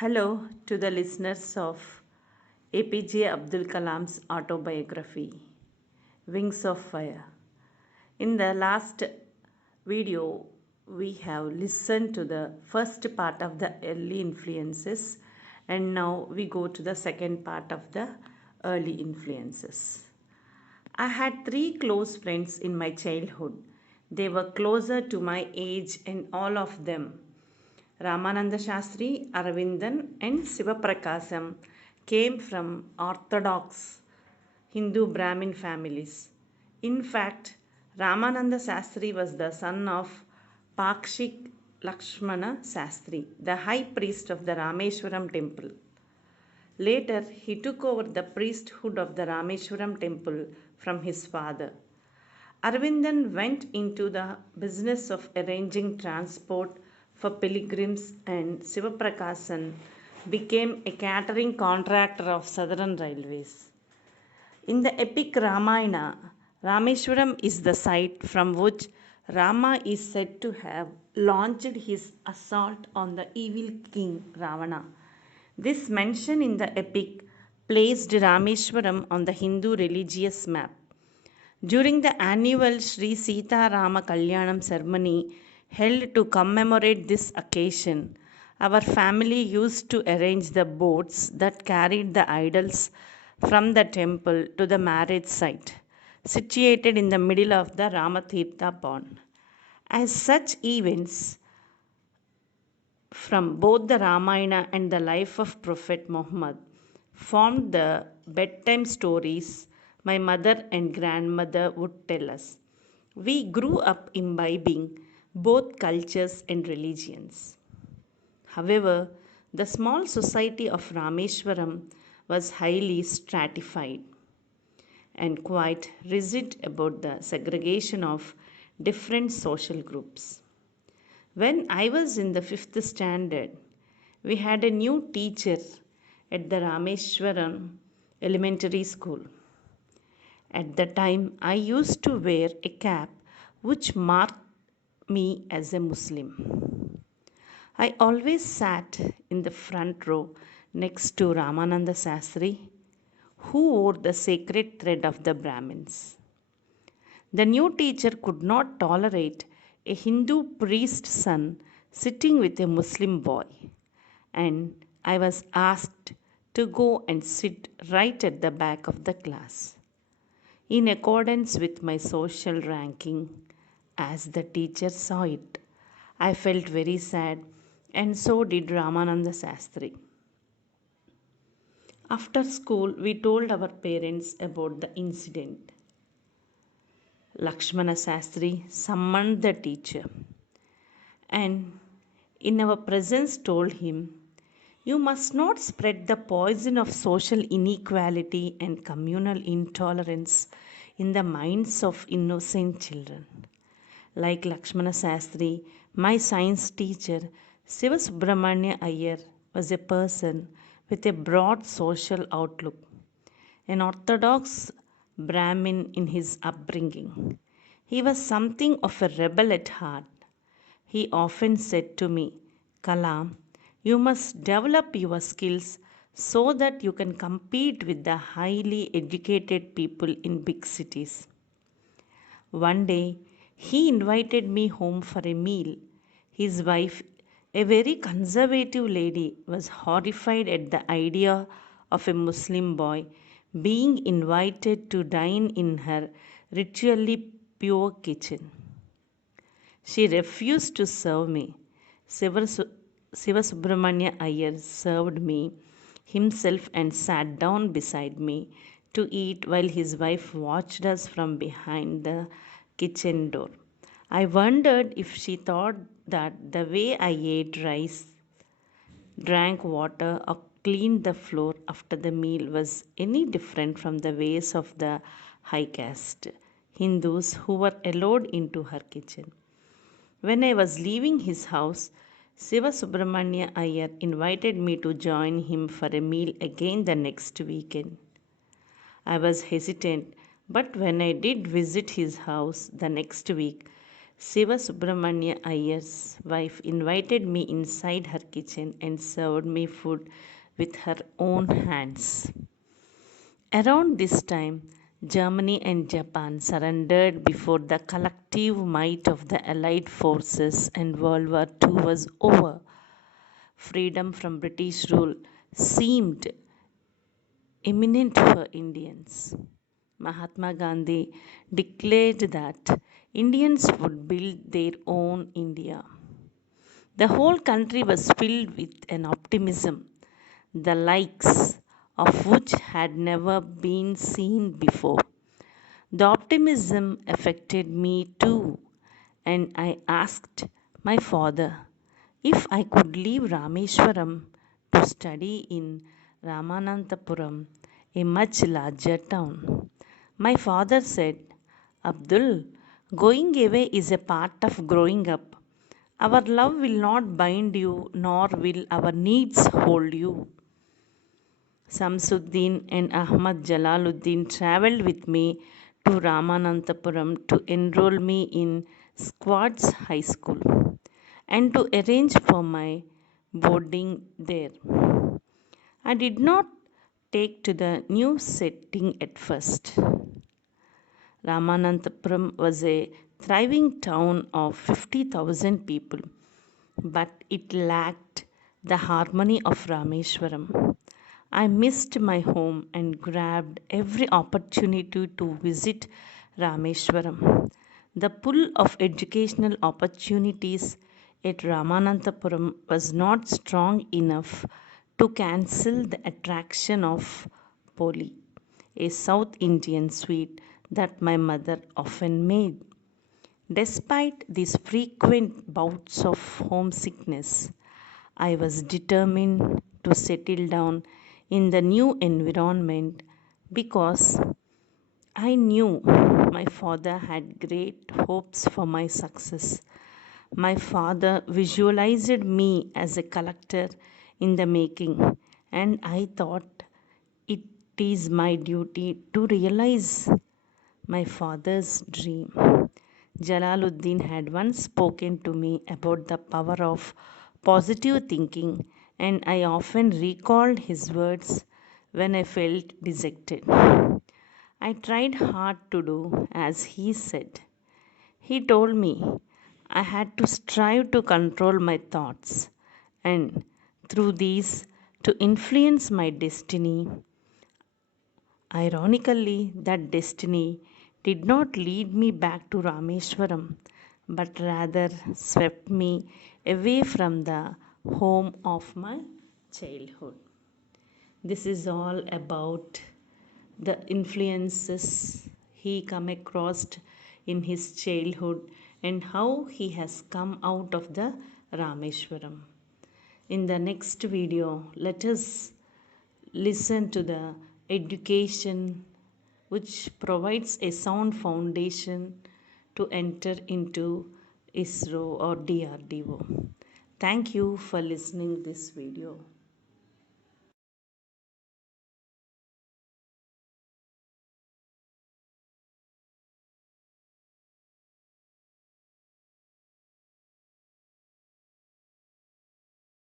Hello to the listeners of APJ Abdul Kalam's autobiography, Wings of Fire. In the last video, we have listened to the first part of the early influences, and now we go to the second part of the early influences. I had three close friends in my childhood. They were closer to my age, and all of them Ramananda Shastri, Aravindan, and Sivaprakasam came from Orthodox Hindu Brahmin families. In fact, Ramananda Shastri was the son of Pakshik Lakshmana Shastri, the high priest of the Rameswaram temple. Later, he took over the priesthood of the Rameswaram temple from his father. Arvindan went into the business of arranging transport for pilgrims, and Sivaprakasan became a catering contractor of Southern Railways. In the epic Ramayana, Rameswaram is the site from which Rama is said to have launched his assault on the evil king Ravana. This mention in the epic placed Rameswaram on the Hindu religious map. During the annual Sri Sita Rama Kalyanam ceremony held to commemorate this occasion, our family used to arrange the boats that carried the idols from the temple to the marriage site, situated in the middle of the Ramatirtha pond. As such events from both the Ramayana and the life of Prophet Muhammad formed the bedtime stories my mother and grandmother would tell us. We grew up imbibing both cultures and religions. However, the small society of Rameswaram was highly stratified and quite rigid about the segregation of different social groups. When I was in the fifth standard, we had a new teacher at the Rameswaram Elementary School. At the time, I used to wear a cap which marked me as a Muslim. I always sat in the front row next to Ramananda Shastri, who wore the sacred thread of the Brahmins. The new teacher could not tolerate a Hindu priest's son sitting with a Muslim boy, and I was asked to go and sit right at the back of the class. In accordance with my social ranking, as the teacher saw it, I felt very sad, and so did Ramananda Shastri. After school, we told our parents about the incident. Lakshmana Shastri summoned the teacher and, in our presence, told him, "You must not spread the poison of social inequality and communal intolerance in the minds of innocent children." Like Lakshmana Shastri, my science teacher, Siva Subramanya Iyer, was a person with a broad social outlook, an orthodox Brahmin in his upbringing. He was something of a rebel at heart. He often said to me, "Kalam, you must develop your skills so that you can compete with the highly educated people in big cities." One day, he invited me home for a meal. His wife, a very conservative lady, was horrified at the idea of a Muslim boy being invited to dine in her ritually pure kitchen. She refused to serve me. Siva Subramanya Iyer served me himself and sat down beside me to eat while his wife watched us from behind the kitchen door. I wondered if she thought that the way I ate rice, drank water, or cleaned the floor after the meal was any different from the ways of the high caste Hindus who were allowed into her kitchen. When I was leaving his house, Siva Subramanya Iyer invited me to join him for a meal again the next weekend. I was hesitant, but when I did visit his house the next week, Siva Subramanya Iyer's wife invited me inside her kitchen and served me food with her own hands. Around this time, Germany and Japan surrendered before the collective might of the Allied forces and World War II was over. Freedom from British rule seemed imminent for Indians. Mahatma Gandhi declared that Indians would build their own India. The whole country was filled with an optimism, the likes of which had never been seen before. The optimism affected me too, and I asked my father if I could leave Rameswaram to study in Ramananthapuram, a much larger town. My father said, Abdul, going away is a part of growing up. Our love will not bind you, nor will our needs hold you. Samsuddin and Ahmad Jalaluddin travelled with me to Ramananthapuram to enroll me in Squads High School and to arrange for my boarding there. I did not take to the new setting at first. Ramananthapuram was a thriving town of 50,000 people, but it lacked the harmony of Rameswaram. I missed my home and grabbed every opportunity to visit Rameswaram. The pull of educational opportunities at Ramananthapuram was not strong enough to cancel the attraction of Poli, a South Indian sweet that my mother often made. Despite these frequent bouts of homesickness, I was determined to settle down in the new environment because I knew my father had great hopes for my success. My father visualized me as a collector in the making, and I thought it is my duty to realize my father's dream. Jalaluddin had once spoken to me about the power of positive thinking, and I often recalled his words when I felt dejected. I tried hard to do as he said. He told me I had to strive to control my thoughts and through these to influence my destiny. Ironically, that destiny did not lead me back to Rameswaram, but rather swept me away from the home of my childhood. This is all about the influences he come across in his childhood and how he has come out of the Rameswaram. In the next video, let us listen to the education which provides a sound foundation to enter into ISRO or DRDO. Thank you for listening this video.